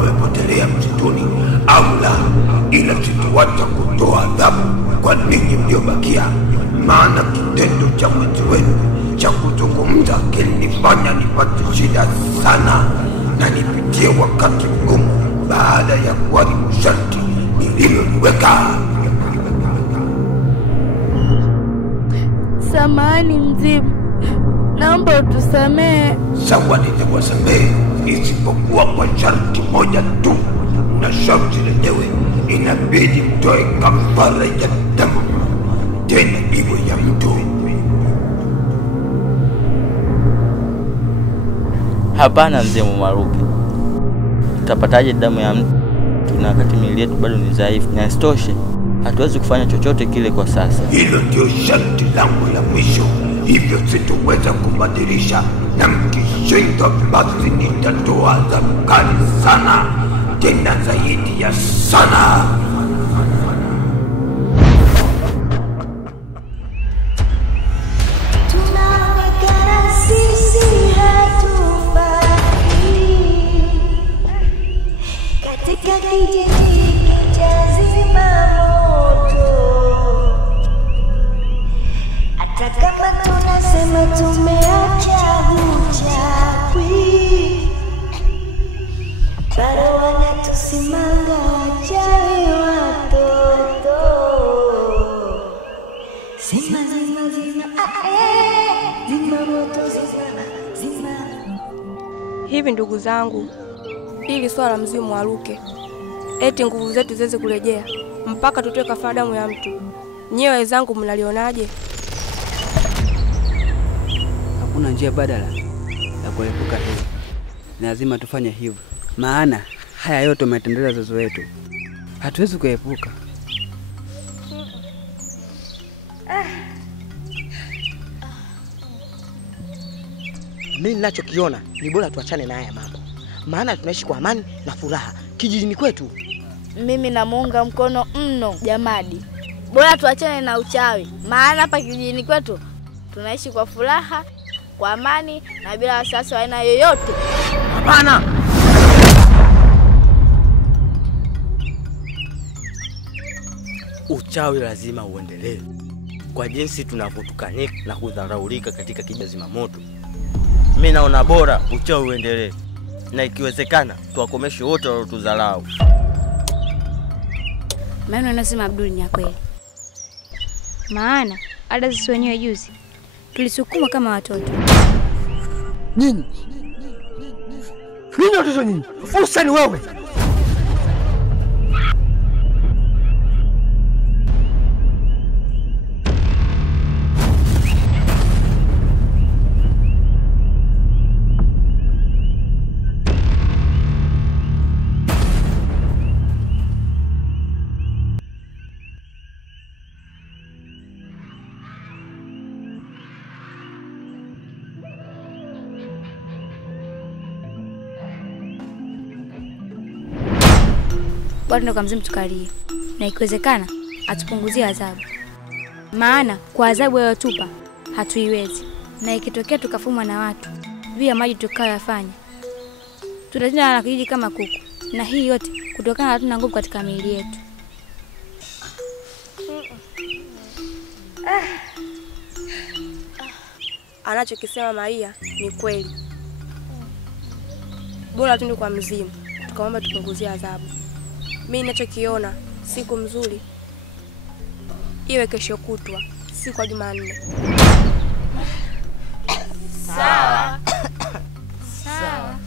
wamepotelea msituni au la, ila sitawacha kutoa adhabu kwa ninyi mliobakia, maana kitendo cha mwenzi wenu cha kuzungumza kilinifanya nipate shida sana na nipitie wakati mgumu baada ya kuharibu sharti nililoliweka. Samahani mzimu, naomba utusamehe. Sawa, nitawasamehe isipokuwa kwa sharti moja tu, na sharti lenyewe inabidi mtoe kafara ya damu, tena iwe ya mtu. Hapana mzee Mwaruke, tutapataje damu ya mtu na wakati miili yetu bado ni dhaifu, na isitoshe hatuwezi kufanya chochote kile kwa sasa. Hilo ndio sharti langu la mwisho, hivyo sitoweza kubadilisha, na mkishindwa basi nitatoa adhabu kali sana, tena zaidi ya sana. Hivi ndugu zangu, ili swala mzimu Mwaruke eti nguvu zetu ziweze kurejea mpaka tutoe kafara damu ya mtu, nyewe wenzangu mnalionaje? Hakuna njia badala ya kuepuka hili, lazima tufanye hivyo, maana haya yote umetendea wazazi wetu, hatuwezi kuepuka. Mimi ninachokiona ni bora tuachane na haya mambo, maana tunaishi kwa amani na furaha kijijini kwetu. Mimi namuunga mkono mno Jamadi. Bora tuachane na uchawi, maana hapa kijijini kwetu tunaishi kwa furaha, kwa amani na bila wasiwasi wa aina yoyote. Hapana! Uchawi lazima uendelee. Kwa jinsi tunavyotukanika na kudharaulika katika kijiji Zimamoto, mimi naona bora uchawi uendelee, na ikiwezekana tuwakomeshe wote waliotudharau. Maana anasema Abdul ni kweli. Maana hata sisi wenyewe juzi tulisukuma kama watoto. Nini watoto nini? Fursa ni wewe. Bado ndo kamzimu tukalie, na ikiwezekana atupunguzie adhabu, maana kwa adhabu yoyotupa hatuiwezi, na ikitokea tukafumwa na watu via maji tukayafanya, tutatinda na kijiji kama kuku, na hii yote kutokana na hatuna nguvu katika miili yetu. Anachokisema Maria ni kweli. Bora tunde kwa mzimu tukamwomba tupunguzie adhabu. Mimi ninachokiona siku mzuri iwe kesho kutwa, siku ya Jumanne. Sawa. Sawa.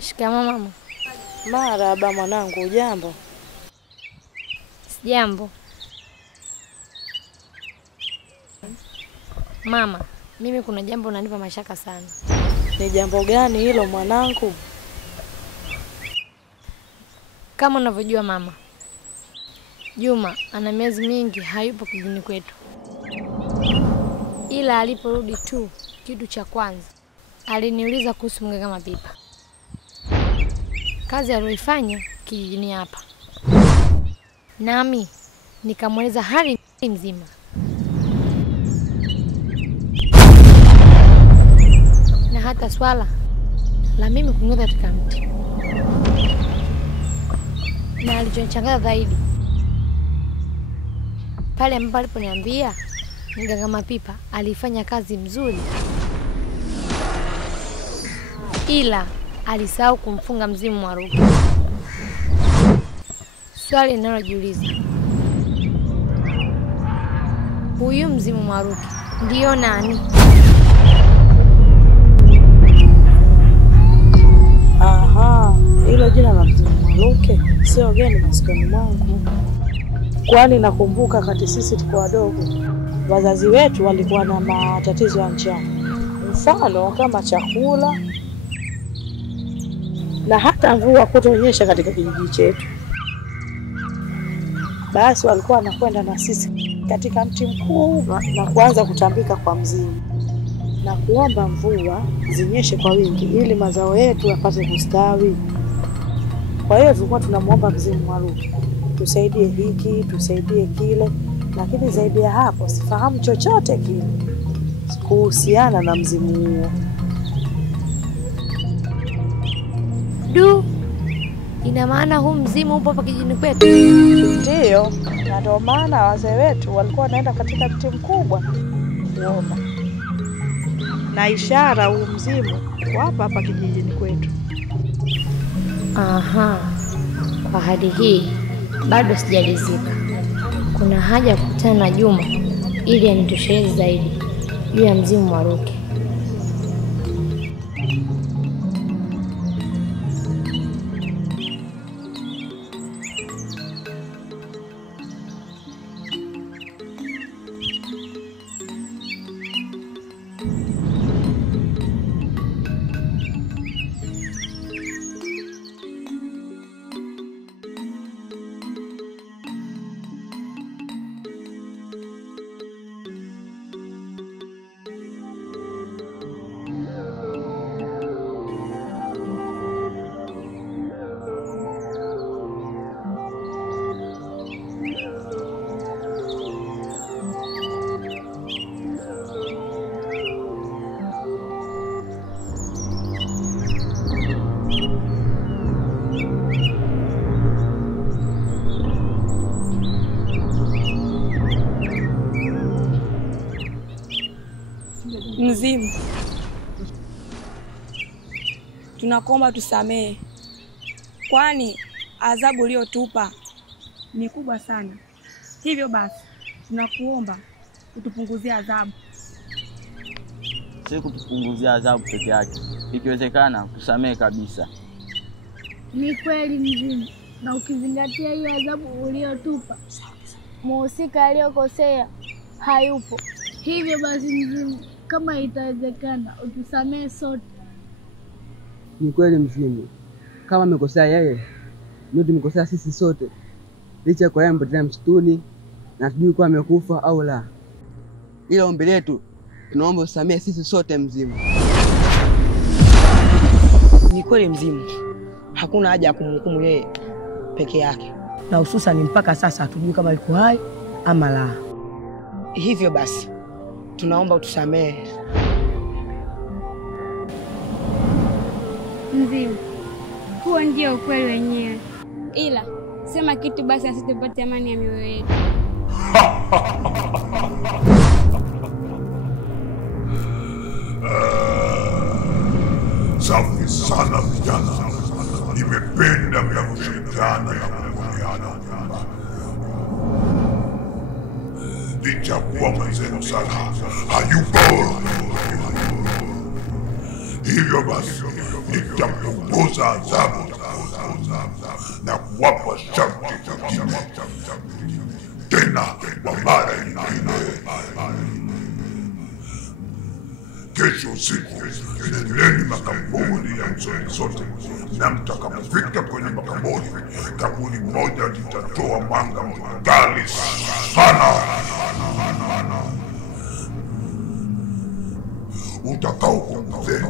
Shikamoo mama. Marahaba mwanangu, ujambo? Sijambo. Mama, mimi kuna jambo linanipa mashaka sana. Ni jambo gani hilo mwanangu? Kama unavyojua mama, Juma ana miezi mingi hayupo kijijini kwetu. Ila aliporudi tu, kitu cha kwanza aliniuliza kuhusu mganga Mapipa, kazi aliyoifanya kijijini hapa. Nami nikamweleza hali nzima. Na hata swala la mimi kung'oa katika mti. Na alichonichangaza zaidi, pale ambapo aliponiambia mganga Mapipa alifanya kazi mzuri, ila alisahau kumfunga mzimu Mwaruki. Swali ninalojiuliza, huyu mzimu Mwaruki ndio nani? Aha, hilo jina la mzimu Mwaruki sio geni masikioni mwangu. Kwani nakumbuka kati sisi tuko wadogo, wazazi wetu walikuwa na matatizo ya njaa. Mfano kama chakula na hata mvua kutonyesha katika kijiji chetu. Basi walikuwa wanakwenda na sisi katika mti mkubwa na kuanza kutambika kwa mzimu na kuomba mvua zinyeshe kwa wingi ili mazao yetu yapate kustawi. Kwa hiyo tulikuwa tunamuomba mzimu Mwaruki, tusaidie hiki, tusaidie kile, lakini zaidi ya hapo sifahamu chochote kile kuhusiana na mzimu huo. Du, ina maana huu mzimu upo hapa kijijini kwetu? Ndio, na ndio maana wazee wetu walikuwa wanaenda katika mti mkubwa kuomba. Na ishara huu mzimu hapa hapa kijijini kwetu. Aha, kwa hadi hii bado sijalizika. Kuna haja ya kukutana na Juma ili anitosheleze zaidi juu ya mzimu Mwaruki. Mzimu, tunakuomba tusamehe, kwani adhabu uliyotupa ni kubwa sana. Hivyo basi tunakuomba utupunguzia adhabu. Si kutupunguzia adhabu peke yake, ikiwezekana tusamehe kabisa. Ni kweli mzimu, na ukizingatia hiyo adhabu uliyotupa, mhusika aliyokosea hayupo. Hivyo basi mzimu, kama itawezekana utusamehe sote. Ni kweli mzimu, kama amekosea yeye, ndio tumekosea sisi sote. Licha kwa yeye mpotea msituni na tujui kwa amekufa au la. Ila ombi letu tunaomba usamehe sisi sote mzimu. Ni kweli mzimu, hakuna haja ya kumhukumu yeye peke yake, na hususan mpaka sasa hatujui kama yuko hai ama la. Hivyo basi tunaomba utusamehe. Mzimu, huo ndio ukweli wenyewe. Ila sema kitu basi asitupate amani ya mioyo yetu. Safi sana vijana, nimependa vya kushirikiana na kumoleana. Licha kuwa mwenzenu sana hayupo. Hivyo basi nitapunguza adhabu na kuwapa sharti nyingine tena kwa mara nyingine. Kesho usiku nendeni makaburi ya nzoni zote, na mtakapofika kwenye makaburi, kaburi moja litatoa mwanga mkali sana utakao kumzeni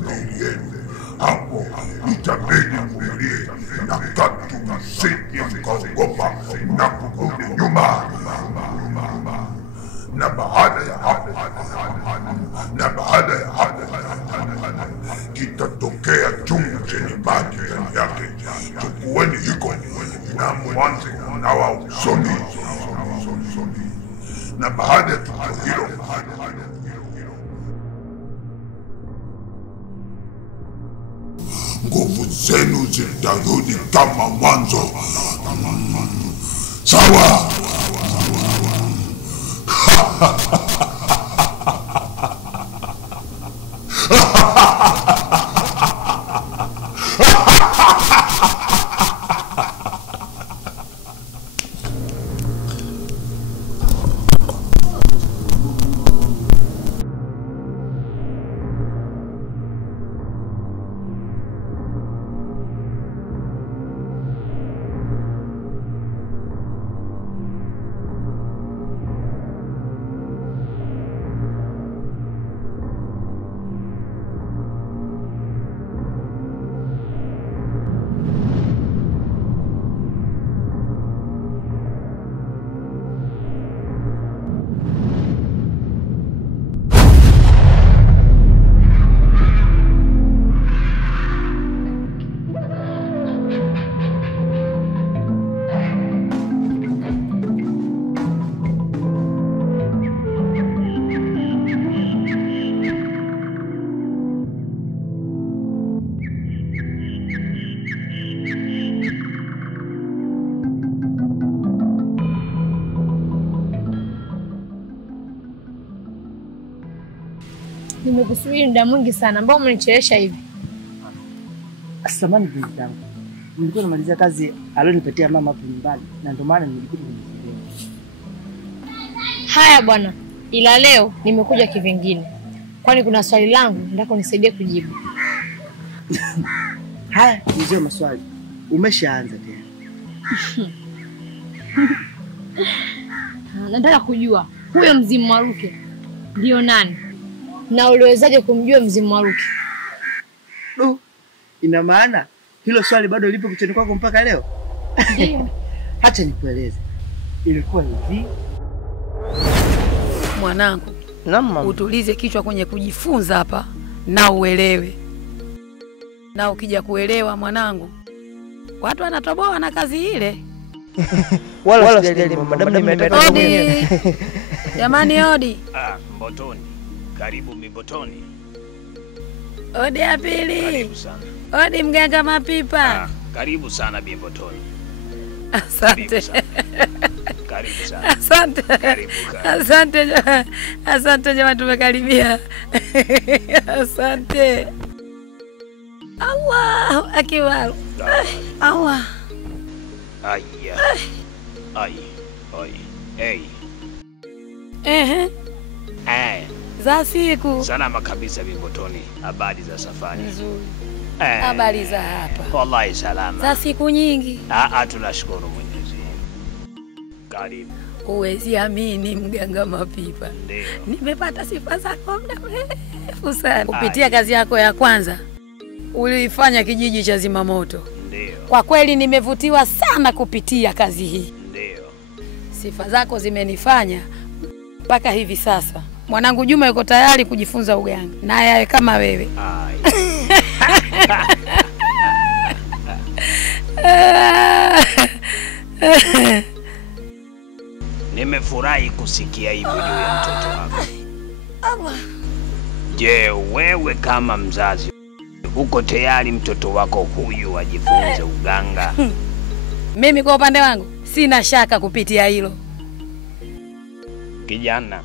miili yenu. Hapo itabidi mvumilie na katu msije mkaogopa na kurudi nyuma. Na baada ya hapo kitatokea chungu chenye maji ndani yake. Chukueni hiko na mwanze kunawa usoni, na baada ya tukio hilo nguvu zenu zitarudi kama mwanzo. Sawa? Nimekusubiri muda mwingi sana, mbona umenichelewesha hivi? Samahani binti yangu. Nilikuwa namalizia kazi alionipatia mama hapo nyumbani na ndio maana nilikuja nimechelewa. Haya bwana, ila leo nimekuja kivingine. Kwani kuna swali langu nataka unisaidie kujibu. Haya, nizio maswali. Umeshaanza tena. Nataka kujua huyo mzimu wa Ruke ndio nani? Na uliwezaje kumjua mzimu wa Ruke? Ina maana hilo swali bado lipo kichwani kwako mpaka leo? Ndio. Acha nikueleze. Ilikuwa hivi. Mwanangu, utulize kichwa kwenye kujifunza hapa na uelewe. Na ukija kuelewa mwanangu, watu wanatoboa na kazi ile. Wala usijali madam, nimetoka mwenyewe. Jamani odi. Mbotoni. Karibu Mbotoni. Odi ya pili. Karibu sana. Odi mganga mapipa. Karibu sana Mbotoni. Asante. Karibu sana. Asante. Asante. Asante jamani, tumekaribia. Asante. Allahu akbar. Allah. Aya. Ai. Oi. Hey. Za siku. Salama kabisa Mbotoni. Habari za safari? Nzuri. Habari za hapa? Wallahi salama. Za siku nyingi. Tunashukuru Mwenyezi Mungu. Karibu. Huwezi amini mganga mapipa. Ndio. Nimepata sifa zako muda mrefu sana. Kupitia kazi yako ya kwanza uliifanya kijiji cha Zimamoto. Ndio. Kwa kweli nimevutiwa sana kupitia kazi hii. Ndio. Sifa zako zimenifanya mpaka hivi sasa mwanangu Juma yuko tayari kujifunza uganga. Na yawe kama wewe. Nimefurahi kusikia hivyo juu ya mtoto wako. Je, wewe kama mzazi uko tayari mtoto wako huyu ajifunze uganga? Mimi kwa upande wangu sina shaka kupitia hilo. Kijana,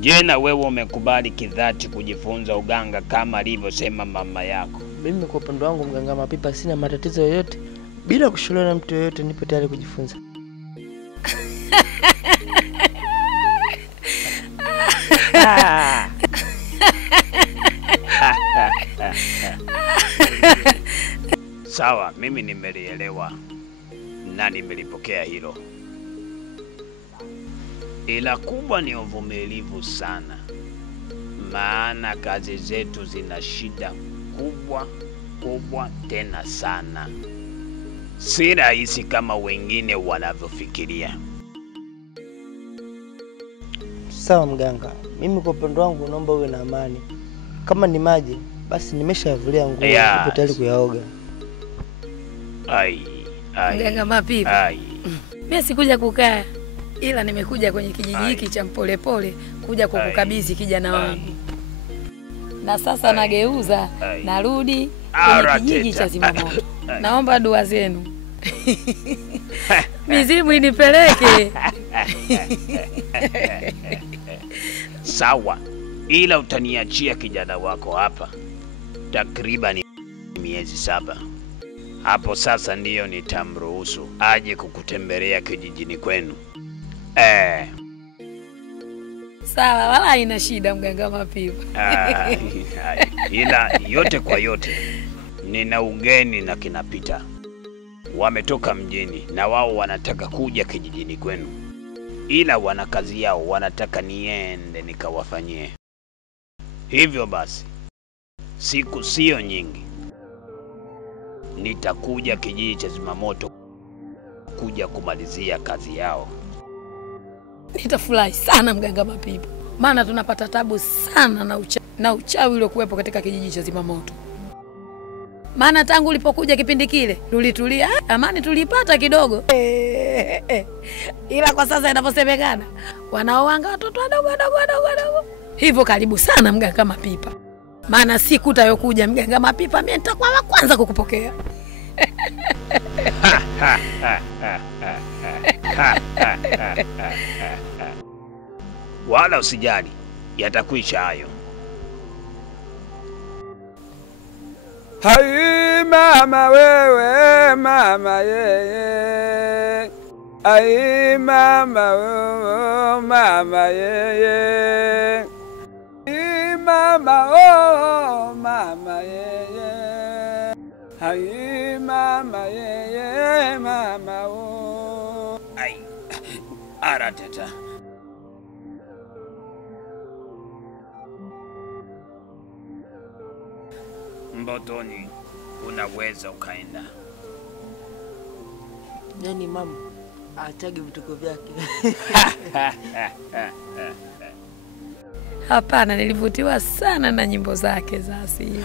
je, na wewe umekubali kidhati kujifunza uganga kama alivyosema mama yako? mimi kwa upande wangu mganga Mapipa sina matatizo yoyote, bila kushauriwa na mtu yoyote nipo tayari kujifunza. Sawa, mimi nimelielewa na nimelipokea hilo. Ila kubwa ni uvumilivu sana, maana kazi zetu zina shida kubwa tena sana. Si rahisi kama wengine wanavyofikiria. Sawa mganga, mimi kwa upande wangu naomba uwe na amani. Kama ni maji, basi nimeshayavulia nguo, nipo tayari kuyaoga. Mganga Mapipa. Mimi sikuja kukaa, ila nimekuja kwenye kijiji hiki cha Mpolepole kuja kukukabidhi kijana wangu. Na sasa nageuza, narudi kwenye kijiji cha Zimamoto. Naomba dua zenu. Mizimu inipeleke. Sawa, ila utaniachia kijana wako hapa takriban miezi 7. Hapo sasa ndiyo nitamruhusu aje kukutembelea kijijini kwenu. Sawa, wala haina shida mganga Mapipa. Ila yote kwa yote, nina ugeni na kinapita. Wametoka mjini na wao wanataka kuja kijijini kwenu. Ila wana kazi yao, wanataka niende nikawafanyie. Hivyo basi, siku sio nyingi nitakuja kijiji cha Zimamoto kuja kumalizia kazi yao. Nitafurahi sana mganga Mapipa, maana tunapata tabu sana na uchawi uliokuwepo katika kijiji cha Zimamoto. Maana tangu ulipokuja kipindi kile tulitulia, amani tulipata kidogo. Ila kwa sasa inaposemekana wanaoanga watoto wadogo. Hivyo karibu sana mganga Mapipa, maana siku utayokuja mganga Mapipa mimi nitakuwa wa kwanza kukupokea. Wala usijali, yatakwisha hayo. Hai mama wewe, mama yeye. Ai mama wewe, mama yeye. Ai mama oh, mama yeye. Hai mama yeye, mama oh. Ai, aratata. Mbotoni, unaweza ukaenda. Yaani mama atagi vituko vyake. Hapana, nilivutiwa sana na nyimbo zake za asili.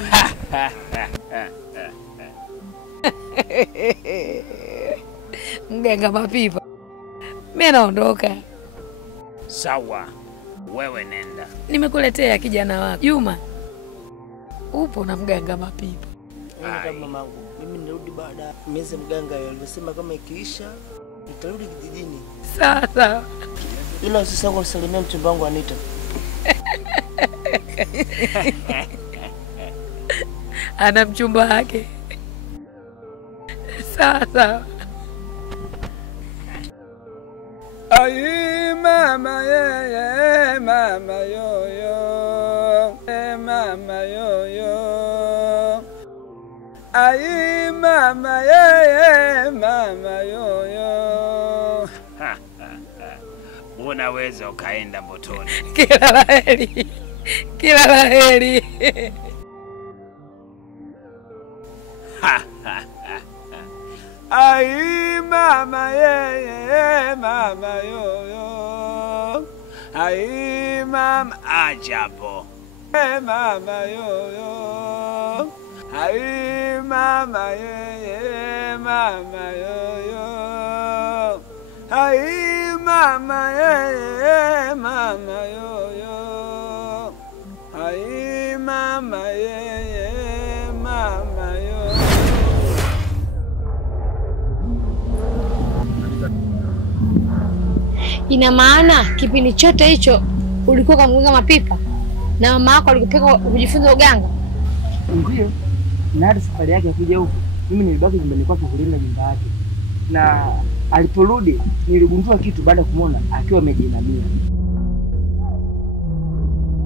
Mganga Mapipa, mimi naondoka. Sawa, wewe nenda. Nimekuletea kijana wako Juma. Upo na mganga Mapipa. Kama mamangu, mimi nirudi baada miezi mganga alisema kama ikiisha nitarudi kijijini. Sawa. Ila usisahau kumsalimia mchumba wangu Anita. Ana mchumba wake. Sawa. Ai mama yeye, mama yoyo. Mama yoyo. Ai mama yeye, mama yoyo. Unaweza ukaenda Mbotoni. Kila laheri. Ai mama yeye, mama yoyo. Ai mama ajabu. Mama yoyo. Ai mama yeye, mama yoyo. Ai mama yeye, mama yoyo. Ai mama yeye, mama yoyo. Ina maana kipindi chote hicho ulikuwa kwa mganga Mapipa na mama yako alikupeka kujifunza uganga? Ndio. na hata safari yake ya kuja huku mimi nilibaki nyumbani kwake kulinda nyumba yake, na aliporudi niligundua kitu baada ya kumwona akiwa amejinamia.